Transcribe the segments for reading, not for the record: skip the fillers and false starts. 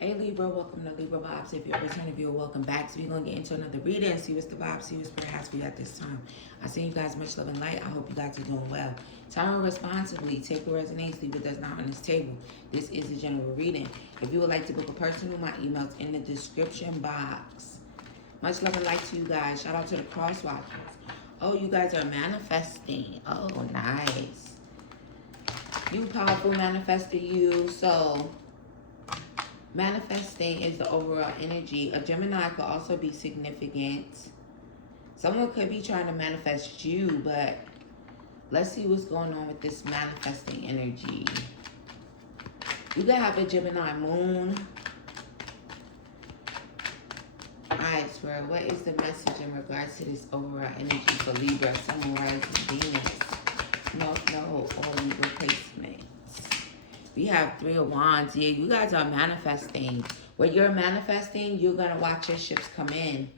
Hey Libra, welcome to Libra Vibes. If you're a returning viewer, welcome back. So we're going to get into another reading, see what's the vibe, see what spirit has for you at this time. I send you guys much love and light. I hope you guys are doing well. Time responsibly. Take what resonates, leave what does not on this table. This is a general reading. If you would like to book a personal, my email's in the description box. Much love and light to you guys. Shout out to the cross watchers. Oh, you guys are manifesting. Oh, nice. You powerful manifester, you. So manifesting is the overall energy. A Gemini could also be significant. Someone could be trying to manifest you, but let's see what's going on with this manifesting energy. You could have a Gemini moon. Alright, Spirit, what is the message in regards to this overall energy for Libra, Sun, Rising, Venus? No, all Libra placements. We have Three of Wands. Yeah, you guys are manifesting. When you're manifesting, you're going to watch your ships come in.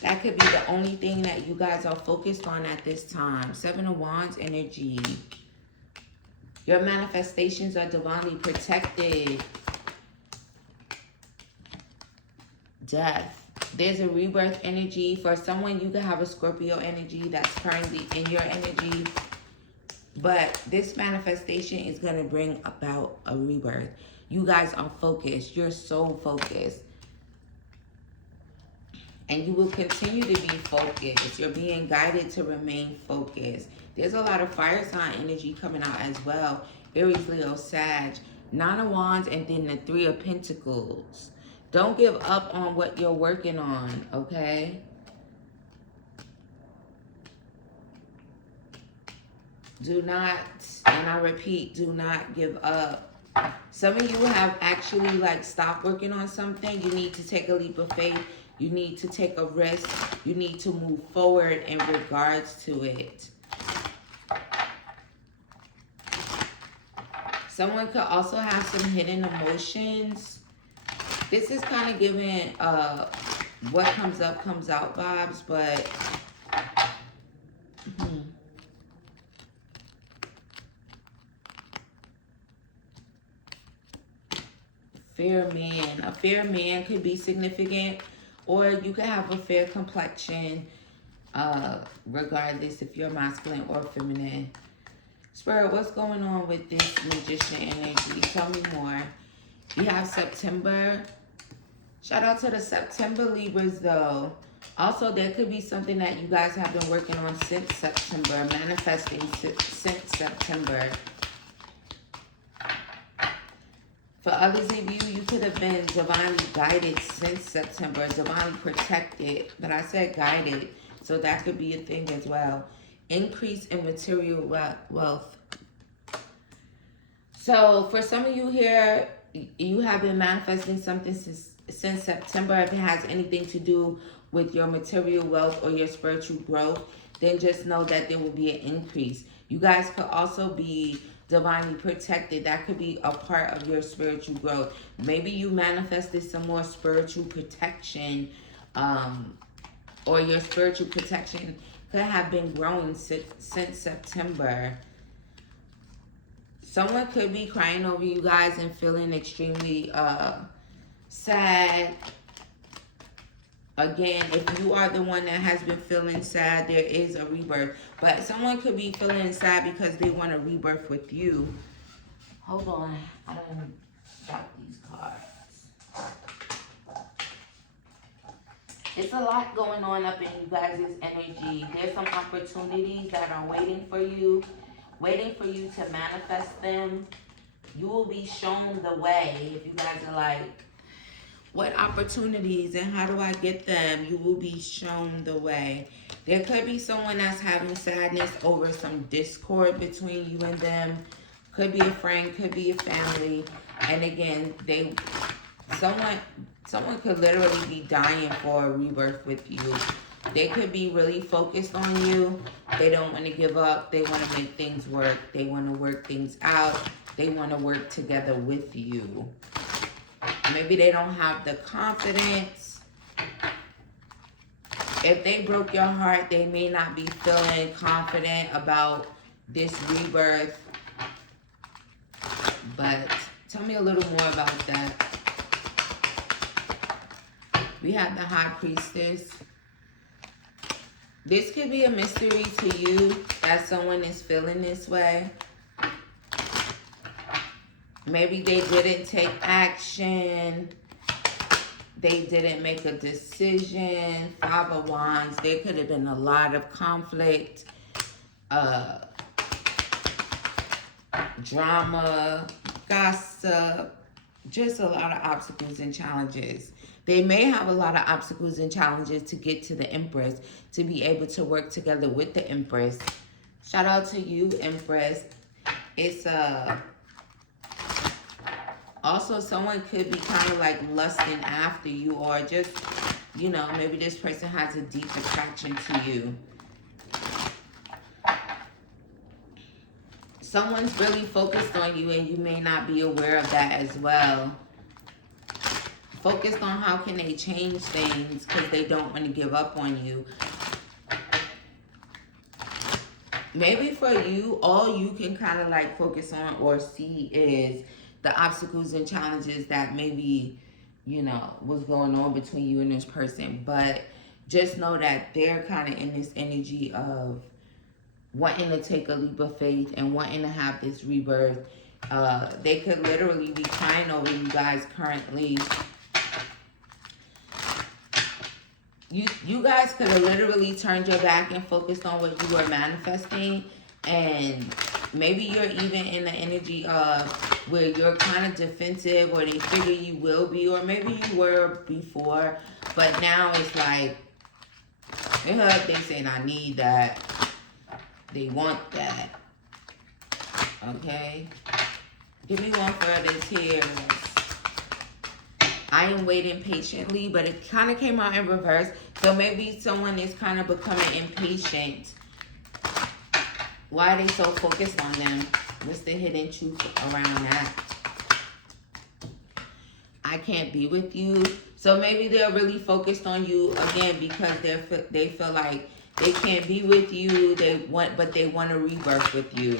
That could be the only thing that you guys are focused on at this time. Seven of Wands energy. Your manifestations are divinely protected. Death. There's a rebirth energy. For someone, you could have a Scorpio energy that's currently in your energy. But this manifestation is going to bring about a rebirth. You guys are focused. You're so focused. And you will continue to be focused. You're being guided to remain focused. There's a lot of fire sign energy coming out as well. Aries, Leo, Sag. Nine of Wands and then the Three of Pentacles. Don't give up on what you're working on, okay? Do not, and I repeat, do not give up. Some of you have actually stopped working on something. You need to take a leap of faith. You need to take a risk. You need to move forward in regards to it. Someone could also have some hidden emotions. This is kind of giving what comes up comes out vibes, but fair man. A fair man could be significant, or you could have a fair complexion, regardless if you're masculine or feminine. Spirit, what's going on with this magician energy? Tell me more. You have September. Shout out to the September Libras, though. Also, there could be something that you guys have been working on since September, manifesting since September. For others of you, you could have been divinely guided since September, divinely protected, but I said guided, so that could be a thing as well. Increase in material wealth. So for some of you here, you have been manifesting something since September. If it has anything to do with your material wealth or your spiritual growth, then just know that there will be an increase. You guys could also be divinely protected. That could be a part of your spiritual growth. Maybe you manifested some more spiritual protection, or your spiritual protection could have been growing since September. Someone could be crying over you guys and feeling extremely sad. Again, if you are the one that has been feeling sad, there is a rebirth. But someone could be feeling sad because they want a rebirth with you. Hold on. I don't got these cards. It's a lot going on up in you guys' energy. There's some opportunities that are waiting for you to manifest them. You will be shown the way. If you guys are like, what opportunities and how do I get them? You will be shown the way. There could be someone that's having sadness over some discord between you and them. Could be a friend, could be a family. And again, someone could literally be dying for a rebirth with you. They could be really focused on you. They don't want to give up. They want to make things work. They want to work things out. They want to work together with you. Maybe they don't have the confidence. If they broke your heart, they may not be feeling confident about this rebirth. But Tell me a little more about that. We have the High Priestess. This could be a mystery to you that someone is feeling this way. Maybe they didn't take action. They didn't make a decision. Five of Wands. There could have been a lot of conflict, drama, gossip, just a lot of obstacles and challenges. They may have a lot of obstacles and challenges to get to the Empress, to be able to work together with the Empress. Shout out to you, Empress. It's also, someone could be kind of like lusting after you, or just, you know, maybe this person has a deep attraction to you. Someone's really focused on you and you may not be aware of that as well. Focused on how can they change things because they don't want to give up on you. Maybe for you, all you can kind of like focus on or see is the obstacles and challenges that maybe, you know, was going on between you and this person. But just know that they're kind of in this energy of wanting to take a leap of faith and wanting to have this rebirth. They could literally be crying over you guys currently. You guys could have literally turned your back and focused on what you were manifesting. And maybe you're even in the energy of where you're kind of defensive, or they figure you will be, or maybe you were before, but now it's like, they saying, I need that. They want that. Okay? Give me one for the tears. I am waiting patiently, but it kind of came out in reverse. So maybe someone is kind of becoming impatient. Why are they so focused on them? What's the hidden truth around that? I can't be with you. So maybe they're really focused on you again because they feel like they can't be with you. But they want to rebirth with you.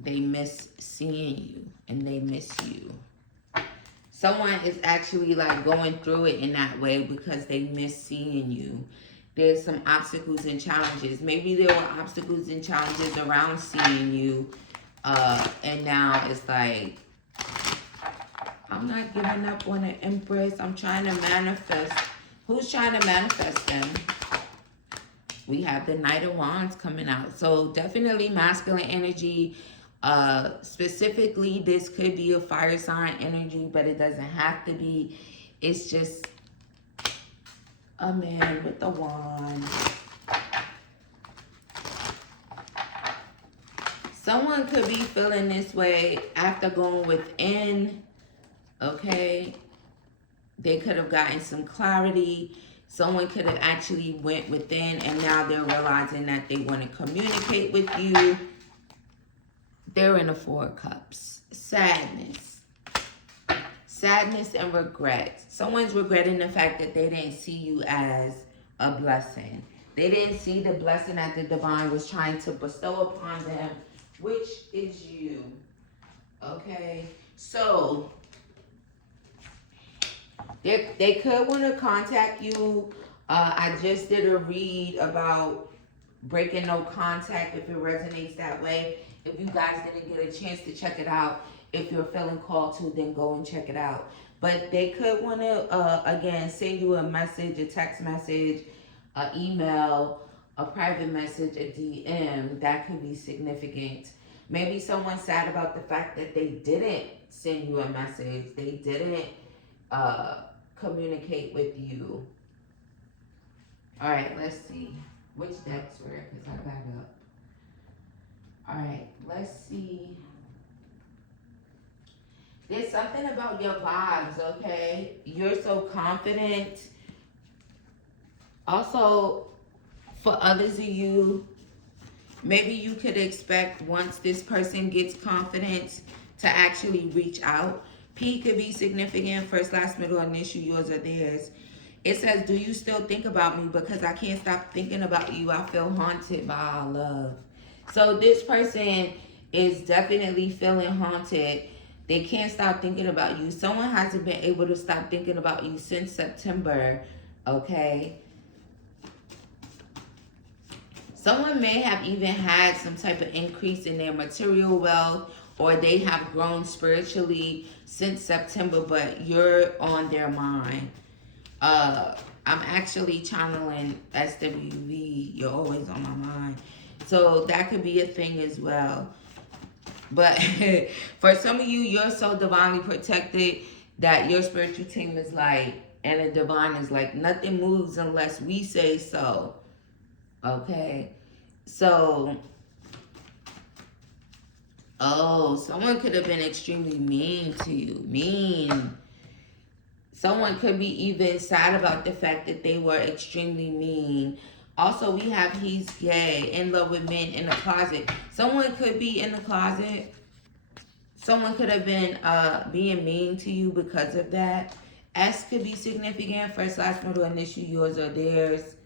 They miss seeing you and they miss you. Someone is actually like going through it in that way because they miss seeing you. There's some obstacles and challenges. Maybe there were obstacles and challenges around seeing you. And now it's like, I'm not giving up on an Empress. I'm trying to manifest. Who's trying to manifest them? We have the Knight of Wands coming out. So definitely masculine energy. Specifically, this could be a fire sign energy, but it doesn't have to be. It's just a man with a wand. Someone could be feeling this way after going within. Okay, they could have gotten some clarity. Someone could have actually went within and now they're realizing that they want to communicate with you. They're in the Four of Cups. Sadness. Sadness and regret. Someone's regretting the fact that they didn't see you as a blessing. They didn't see the blessing that the divine was trying to bestow upon them, which is you. Okay? So, they could want to contact you. I just did a read about breaking no contact if it resonates that way. If you guys didn't get a chance to check it out, if you're feeling called to, then go and check it out. But they could want to, again, send you a message, a text message, an email, a private message, a DM. That could be significant. Maybe someone's sad about the fact that they didn't send you a message. They didn't communicate with you. All right, let's see. Which decks were it? Because I got up. All right, let's see. There's something about your vibes, okay? You're so confident. Also, for others of you, maybe you could expect once this person gets confidence to actually reach out. P could be significant, first, last, middle, initial, yours or theirs. It says, do you still think about me? Because I can't stop thinking about you. I feel haunted by our love. So this person is definitely feeling haunted. They can't stop thinking about you. Someone hasn't been able to stop thinking about you since September, okay? Someone may have even had some type of increase in their material wealth, or they have grown spiritually since September, but you're on their mind. I'm actually channeling SWV. You're always on my mind. So that could be a thing as well. But for some of you, you're so divinely protected that your spiritual team is like, and the divine is like, nothing moves unless we say so. Okay? So, oh, someone could have been extremely mean to you. Mean. Someone could be even sad about the fact that they were extremely mean. Also, we have he's gay, in love with men, in the closet. Someone could be in the closet. Someone could have been being mean to you because of that. S could be significant. First, last, middle, initial, yours or theirs.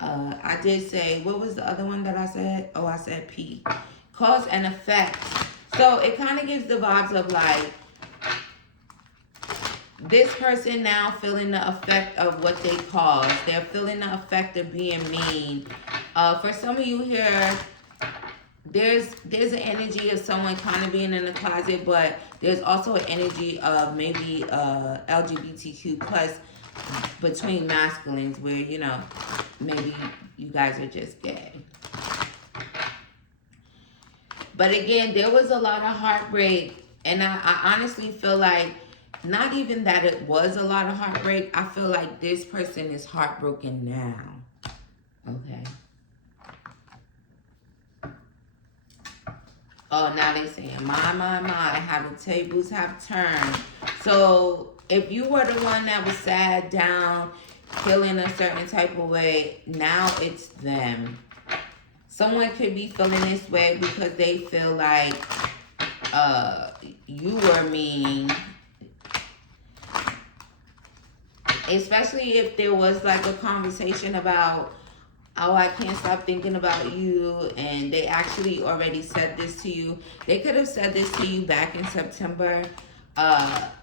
I did say, what was the other one that I said? Oh, I said P. Cause and effect. So it kind of gives the vibes of like, this person now feeling the effect of what they caused. They're feeling the effect of being mean. For some of you here, there's an energy of someone kind of being in the closet, but there's also an energy of maybe LGBTQ plus between masculines where, you know, maybe you guys are just gay. But again, there was a lot of heartbreak, and I honestly feel like not even that it was a lot of heartbreak. I feel like this person is heartbroken now. Okay. Oh, now they're saying, my, how the tables have turned. So if you were the one that was sad, down, feeling a certain type of way, now it's them. Someone could be feeling this way because they feel like you were mean. Especially if there was like a conversation about, oh, I can't stop thinking about you, and they actually already said this to you. They could have said this to you back in September.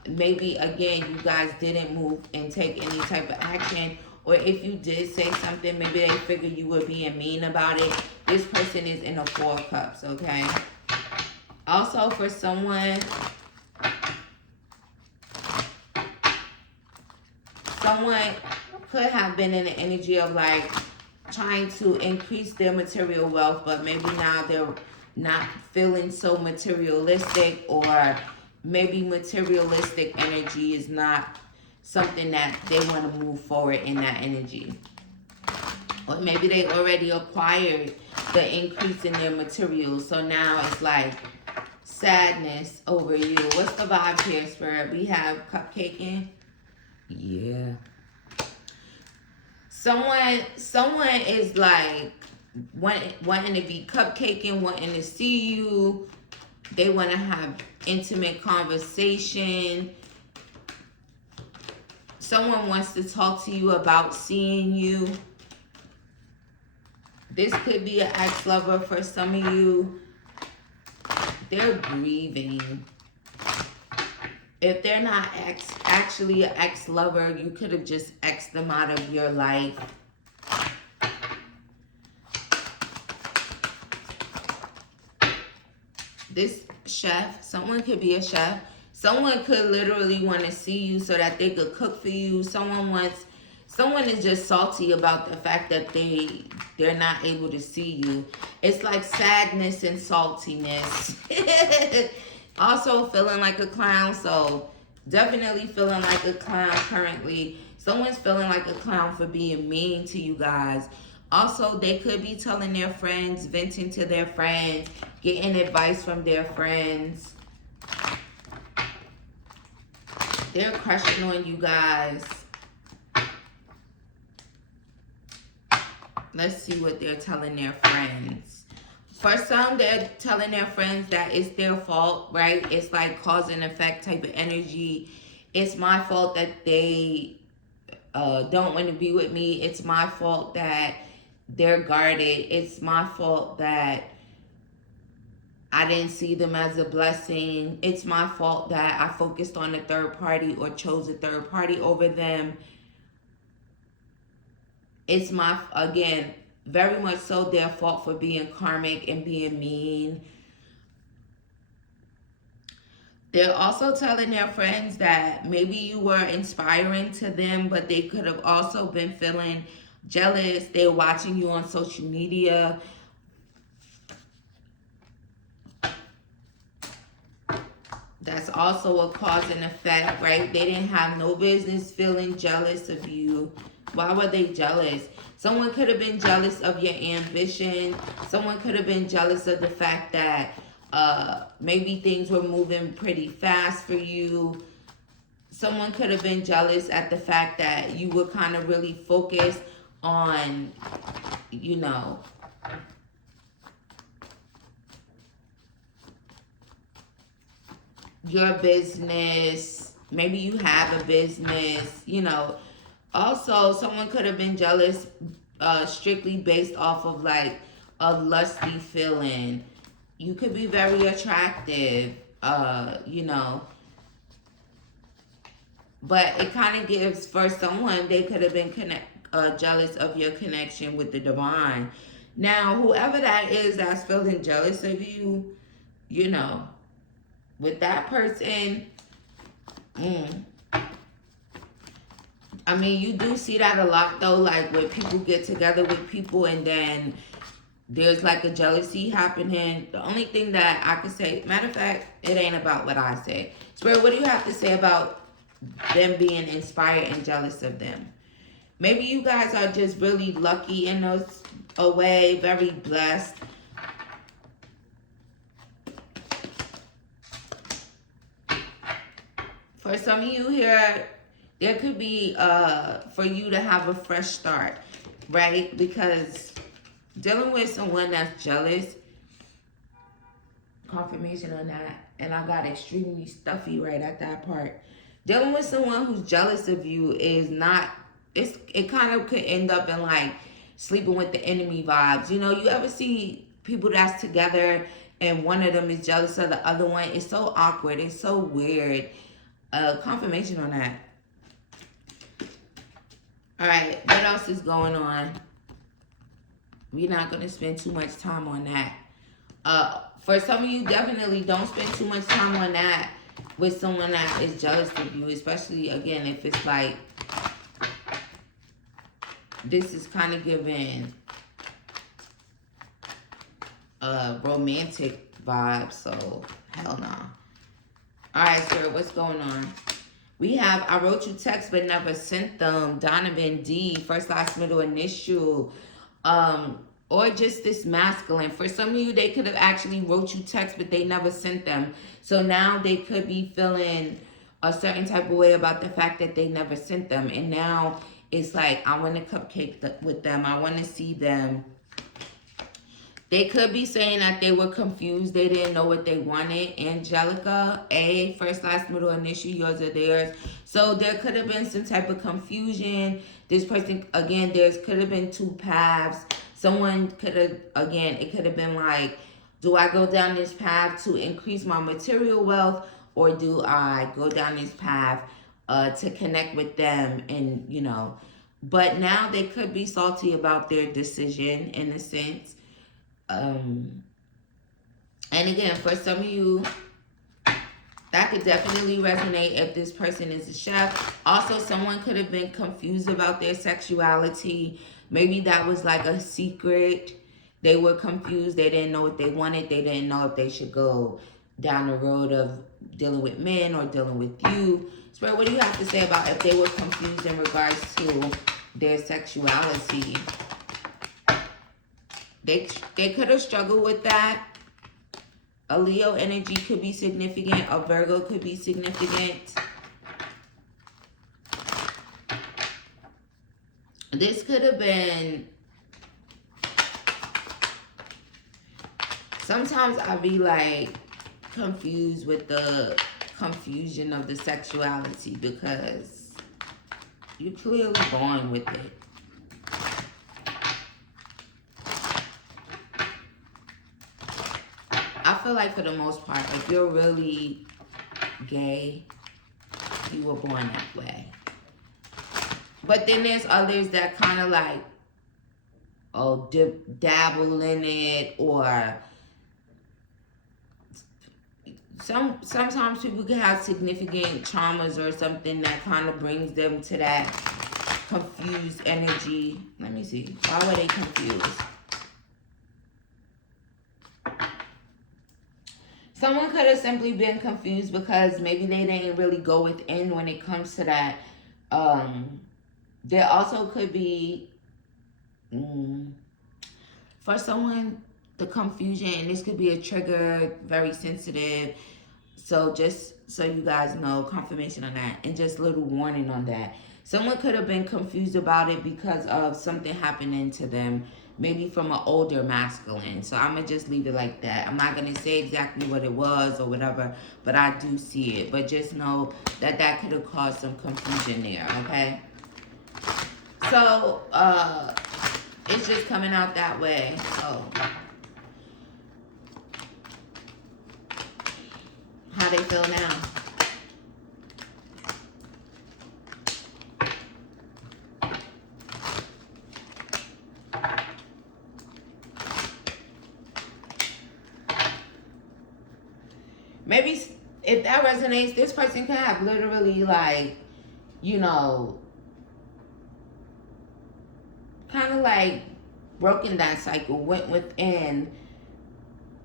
Maybe, again, you guys didn't move and take any type of action. Or if you did say something, maybe they figured you were being mean about it. This person is in a 4 of Cups, okay? Also, for someone could have been in the energy of like trying to increase their material wealth, but maybe now they're not feeling so materialistic, or maybe materialistic energy is not something that they want to move forward in that energy. Or maybe they already acquired the increase in their materials, so now it's like sadness over you. What's the vibe here, Spirit? We have cupcaking. Yeah. Someone is like wanting to be cupcaking, wanting to see you. They want to have intimate conversation. Someone wants to talk to you about seeing you. This could be an ex-lover for some of you. They're grieving. If they're not actually an ex-lover, you could have just X'd them out of your life. This chef, someone could be a chef. Someone could literally want to see you so that they could cook for you. Someone is just salty about the fact that they're not able to see you. It's like sadness and saltiness. Also feeling like a clown, so definitely feeling like a clown currently. Someone's feeling like a clown for being mean to you guys. Also, they could be telling their friends, venting to their friends, getting advice from their friends. They're crushing on you guys. Let's see what they're telling their friends. For some, they're telling their friends that it's their fault, right? It's like cause and effect type of energy. It's my fault that they don't want to be with me. It's my fault that they're guarded. It's my fault that I didn't see them as a blessing. It's my fault that I focused on a third party or chose a third party over them. It's my, again, very much so their fault for being karmic and being mean. They're also telling their friends that maybe you were inspiring to them, but they could have also been feeling jealous. They're watching you on social media. That's also a cause and effect, right? They didn't have no business feeling jealous of you. Why were they jealous? Someone could have been jealous of your ambition. Someone could have been jealous of the fact that maybe things were moving pretty fast for you. Someone could have been jealous at the fact that you were kind of really focused on, you know, your business. Maybe you have a business, you know. Also, someone could have been jealous strictly based off of like a lusty feeling. You could be very attractive, you know. But it kind of gives, for someone, they could have been jealous of your connection with the divine. Now, whoever that is that's feeling jealous of you, you know, with that person, I mean, you do see that a lot, though, like when people get together with people and then there's like a jealousy happening. The only thing that I could say, matter of fact, it ain't about what I say. Spirit, what do you have to say about them being inspired and jealous of them? Maybe you guys are just really lucky in a way, very blessed. For some of you here, there could be for you to have a fresh start, right? Because dealing with someone that's jealous, confirmation on that, and I got extremely stuffy right at that part. Dealing with someone who's jealous of you is not, it kind of could end up in like sleeping with the enemy vibes. You know, you ever see people that's together and one of them is jealous of the other one? It's so awkward. It's so weird. Confirmation on that. All right, what else is going on? We're not going to spend too much time on that. For some of you, definitely don't spend too much time on that with someone that is jealous of you, especially, again, if it's like, this is kind of giving romantic vibes, so hell no. All right, sir, what's going on? We have, I wrote you text but never sent them. Donovan D, first, last, middle, initial. Or just this masculine. For some of you, they could have actually wrote you text but they never sent them. So now they could be feeling a certain type of way about the fact that they never sent them. And now it's like, I want to cupcake with them. I want to see them. They could be saying that they were confused. They didn't know what they wanted. Angelica, A, first, last, middle, initial, yours or theirs. So there could have been some type of confusion. This person, again, could have been two paths. Someone could have, again, it could have been like, do I go down this path to increase my material wealth? Or do I go down this path to connect with them? And, you know, but now they could be salty about their decision in a sense. And again, for some of you, that could definitely resonate if this person is a chef. Also, someone could have been confused about their sexuality. Maybe that was like a secret. They were confused. They didn't know what they wanted. They didn't know if they should go down the road of dealing with men or dealing with you. Spirit, what do you have to say about if they were confused in regards to their sexuality? They could have struggled with that. A Leo energy could be significant. A Virgo could be significant. This could have been... Sometimes I be like confused with the confusion of the sexuality because you're clearly going with it. I feel like for the most part, if you're really gay, you were born that way. But then there's others that kind of like, oh, dabble in it, or sometimes people can have significant traumas or something that kind of brings them to that confused energy. Let me see. Why were they confused? Someone could have simply been confused because maybe they didn't really go within when it comes to that. There also could be, for someone, the confusion, and this could be a trigger, very sensitive. So just so you guys know, confirmation on that, and just a little warning on that. Someone could have been confused about it because of something happening to them, maybe from an older masculine. So I'm going to just leave it like that. I'm not going to say exactly what it was or whatever, but I do see it. But just know that that could have caused some confusion there, okay? So, it's just coming out that way. So, how they feel now? Maybe if that resonates, this person can have literally like, you know, kind of like broken that cycle, went within.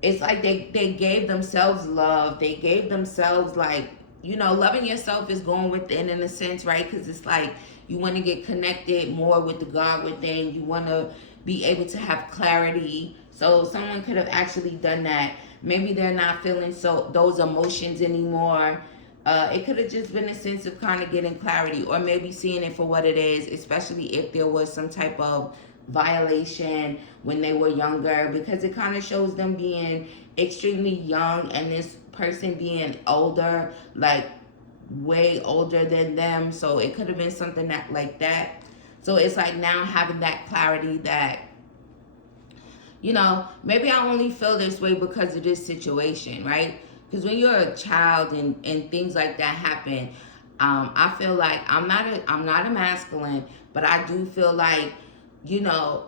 It's like they gave themselves love. They gave themselves like, you know, loving yourself is going within in a sense, right? Because it's like you want to get connected more with the God within. You want to be able to have clarity. So someone could have actually done that. Maybe they're not feeling those emotions anymore. It could have just been a sense of kind of getting clarity, or maybe seeing it for what it is, especially if there was some type of violation when they were younger, because it kind of shows them being extremely young and this person being older, like way older than them. So it could have been something that like that. So it's like now having that clarity that, you know, maybe I only feel this way because of this situation, right? Because when you're a child and things like that happen, I feel like I'm not a masculine, but I do feel like, you know,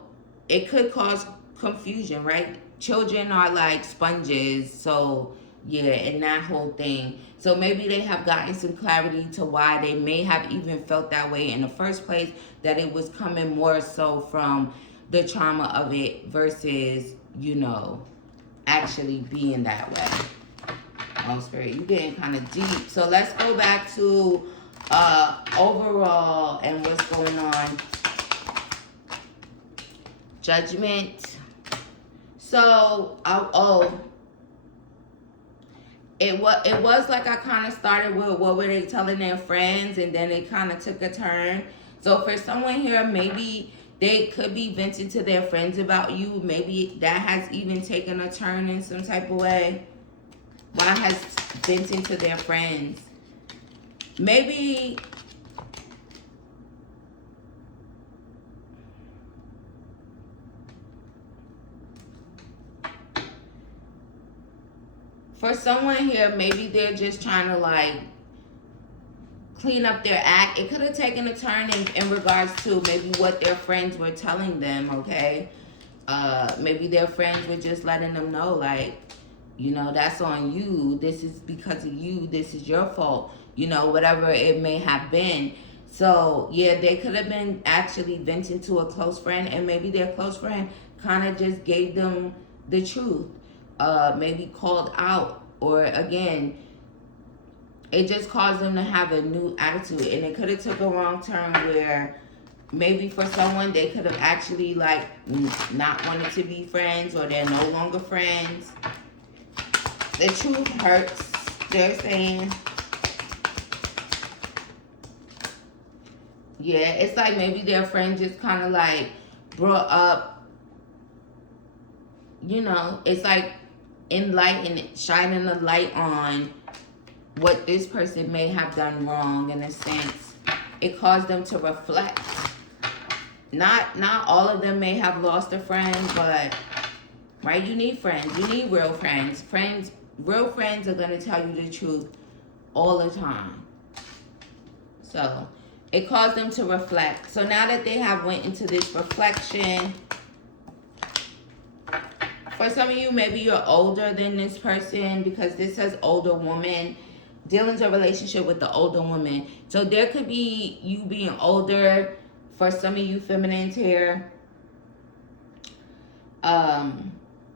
it could cause confusion, right? Children are like sponges, so yeah, and that whole thing. So maybe they have gotten some clarity to why they may have even felt that way in the first place, that it was coming more so from the trauma of it versus, you know, actually being that way. Oh, Spirit, you getting kind of deep. So let's go back to overall and what's going on. Judgment. So, it was like I kind of started with what were they telling their friends, and then it kind of took a turn. So for someone here, maybe they could be venting to their friends about you. Maybe that has even taken a turn in some type of way. Why has venting to their friends? Maybe for someone here, maybe they're just trying to like clean up their act. It could have taken a turn in regards to maybe what their friends were telling them, okay? Maybe their friends were just letting them know, like, you know, that's on you. This is because of you. This is your fault. You know, whatever it may have been. So, yeah, they could have been actually venting to a close friend, and maybe their close friend kind of just gave them the truth. Maybe called out, or again, it just caused them to have a new attitude, and it could have took a wrong turn where maybe for someone they could have actually like not wanted to be friends, or they're no longer friends. The truth hurts, they're saying. Yeah, it's like maybe their friend just kind of like brought up, you know, it's like enlightening, shining a light on what this person may have done wrong in a sense. It caused them to reflect. Not all of them may have lost a friend, but right? You need friends. You need real friends. Real friends are going to tell you the truth all the time. So it caused them to reflect. So now that they have went into this reflection, for some of you, maybe you're older than this person, because this says older woman. Dealing with a relationship with the older woman. So there could be you being older. For some of you feminines here. Also,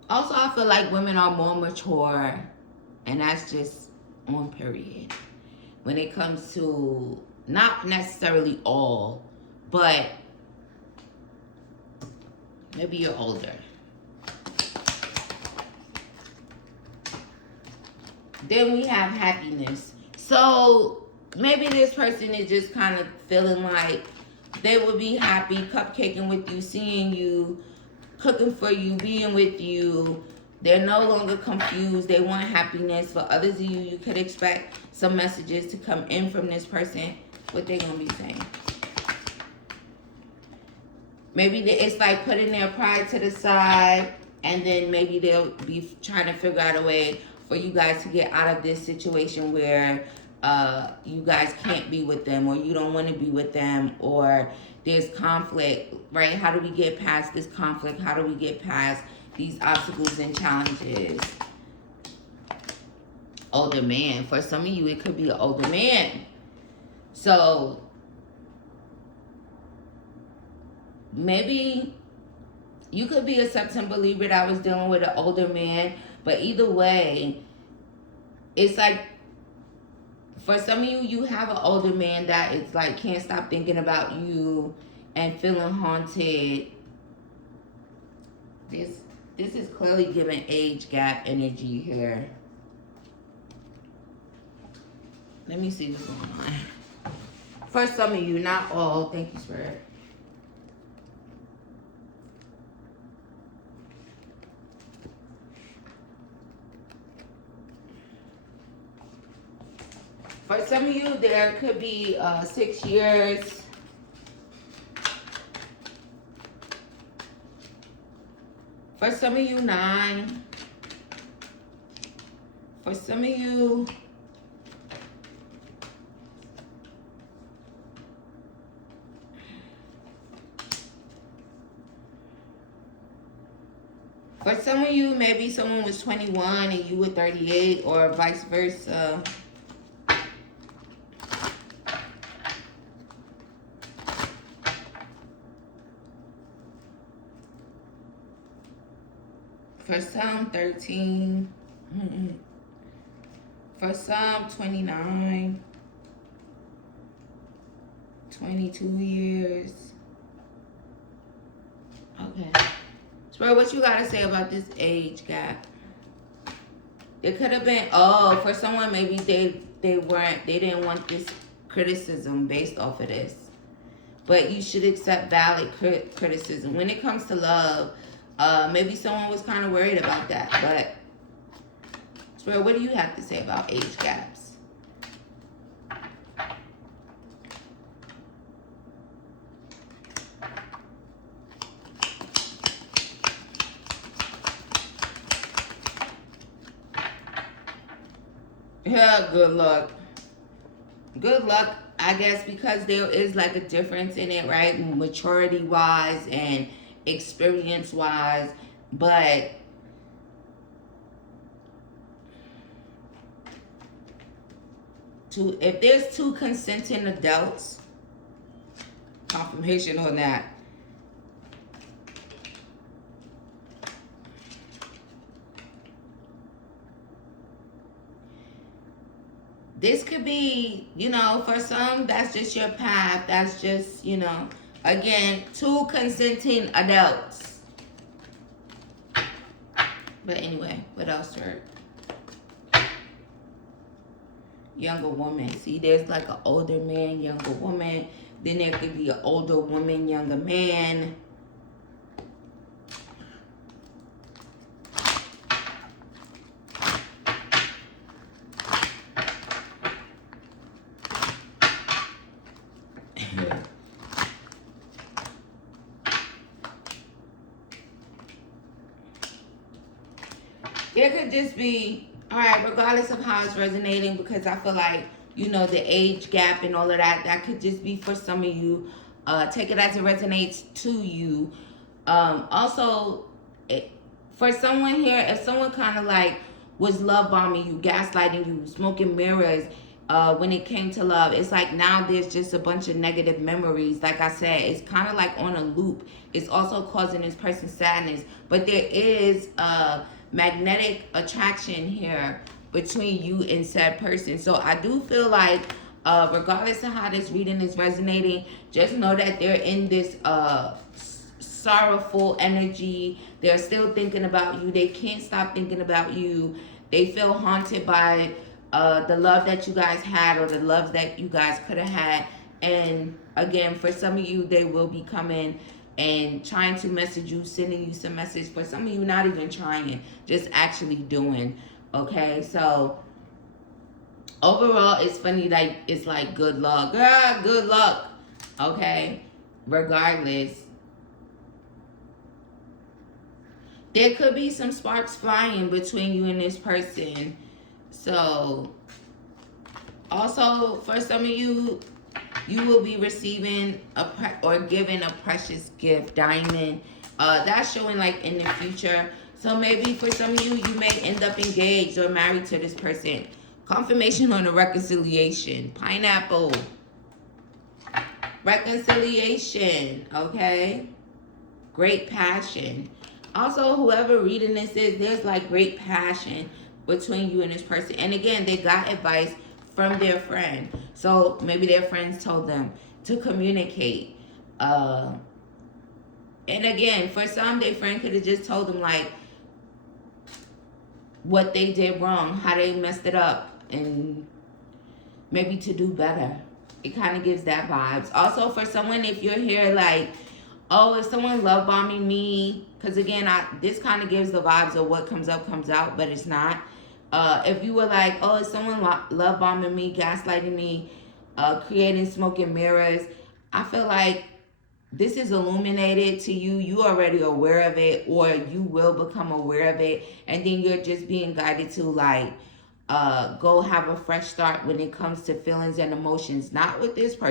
I feel like women are more mature. And that's just on period. When it comes to, not necessarily all, but maybe you're older. Then we have happiness. So maybe this person is just kind of feeling like they would be happy cupcaking with you, seeing you, cooking for you, being with you. They're no longer confused. They want happiness. For others of you, you could expect some messages to come in from this person. What they're going to be saying. Maybe it's like putting their pride to the side. And then maybe they'll be trying to figure out a way for you guys to get out of this situation where you guys can't be with them, or you don't want to be with them, or there's conflict, right? How do we get past this conflict? How do we get past these obstacles and challenges? Older man. For some of you, it could be an older man. So maybe you could be a September Libra that was dealing with an older man. But either way, it's like, for some of you, you have an older man that it's like can't stop thinking about you and feeling haunted. This is clearly giving age gap energy here. Let me see what's going on. For some of you, not all. Thank you, Spirit. For some of you, there could be 6 years. For some of you, 9. For some of you, maybe someone was 21 and you were 38, or vice versa. For some, 13. For some, 29. 22 years. Okay. Spirit, what you got to say about this age gap? It could have been, for someone, maybe they didn't want this criticism based off of this. But you should accept valid criticism. When it comes to love, maybe someone was kind of worried about that. But, Spirit, what do you have to say about age gaps? Yeah, good luck. Good luck, I guess, because there is like a difference in it, right? Maturity-wise and experience-wise. But if there's 2 consenting adults, confirmation on that. This could be, for some, that's just your path. That's just, again, 2 consenting adults. But anyway, what else, sir? Younger woman. See, there's like an older man, younger woman. Then there could be an older woman, younger man. There could just be, all right, regardless of how it's resonating, because I feel like, you know, the age gap and all of that, that could just be for some of you. Take it as it resonates to you. Also, for someone here, if someone kind of like was love bombing you, gaslighting you, smoking mirrors, when it came to love, it's like now there's just a bunch of negative memories. Like I said, it's kind of like on a loop. It's also causing this person sadness, but there is magnetic attraction here between you and said person. So I do feel like regardless of how this reading is resonating, just know that they're in this sorrowful energy. They're still thinking about you. They can't stop thinking about you. They feel haunted by the love that you guys had, or the love that you guys could have had. And again, for some of you, they will be coming and trying to message you, sending you some message. For some of you, not even trying, just actually doing. Okay, so overall, it's funny, like it's like good luck. Good luck. Okay, regardless, there could be some sparks flying between you and this person. So also for some of you, you will be receiving or giving a precious gift, diamond. That's showing like in the future. So maybe for some of you, you may end up engaged or married to this person. Confirmation on the reconciliation. Pineapple. Reconciliation. Okay. Great passion. Also, whoever reading this is, there's like great passion between you and this person. And again, they got advice from their friend. So maybe their friends told them to communicate. And again, for some, their friend could have just told them like what they did wrong, how they messed it up, and maybe to do better. It kind of gives that vibes. Also, for someone, if you're here like, oh, if someone love bombing me, because again, this kind of gives the vibes of what comes up comes out, but it's not. If you were like, oh, is someone love bombing me, gaslighting me, creating smoke and mirrors, I feel like this is illuminated to you. You already aware of it, or you will become aware of it, and then you're just being guided to like go have a fresh start when it comes to feelings and emotions, not with this person.